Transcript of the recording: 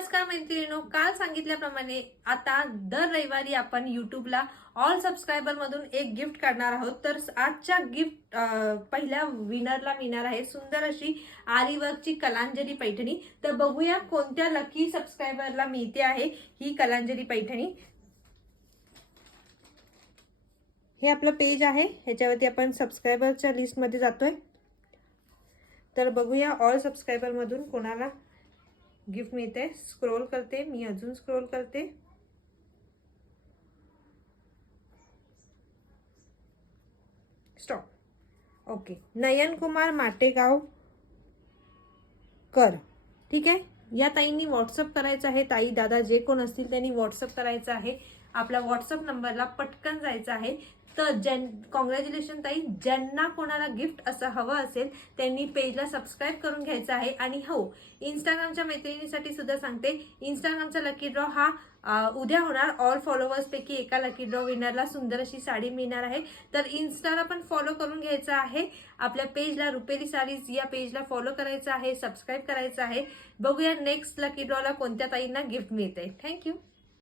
नमस्कार मैत्रिणींनो, काल सांगितल्याप्रमाणे आता दर रविवारी आपण युट्यूबला ऑल सबस्क्रायबर मधून एक गिफ्ट काढणार आहोत। तर आजच्या गिफ्ट पहिल्या विनरला मिळणार आहे सुंदर अशी आरी वर्कची कलांजली पैठणी। तर बघूया कोणत्या लकी सबस्क्रायबरला मिळते आहे ही कलांजली पैठणी। हे आपलं पेज आहे, ह्याच्यावरती आपण सबस्क्रायबरच्या लिस्ट मध्ये जातोय। तर बघूया ऑल सबस्क्रायबर मधून कोणाला गिफ्ट मिळते। स्क्रोल करते, मी अजून स्क्रोल करते। स्टॉप। ओके, नयन कुमार माटेगाव कर, ठीक आहे। या ताईंनी व्हॉट्सअप करायचं आहे। ताई दादा जे कोण असतील त्यांनी व्हॉट्सअप करायचं आहे। आपल्या व्हॉट्सअप नंबरला पटकन जायचं आहे। तर कॉंग्रॅच्युलेशन ताई, ज्यांना कोणाला गिफ्ट असं हवं असेल त्यांनी पेजला सबस्क्राईब करून घ्यायचं आहे। आणि हो, इंस्टाग्रामच्या मैत्रिणींसाठी सुद्धा सांगते, इंस्टाग्रामचा लकी ड्रॉ हा उद्या होणार। ऑल फॉलोअर्स पैकी एका लकी ड्रॉ विनरला सुंदर अशी साडी मिळणार आहे। तर इन्स्टाला पण फॉलो करून घ्यायचं आहे। आपल्या पेजला रुपेरी साडीज या पेजला फॉलो करायचं आहे, सबस्क्राईब करायचं आहे। बघूया नेक्स्ट लकी ड्रॉला कोणत्या ताईंना गिफ्ट मिळते। थँक्यू।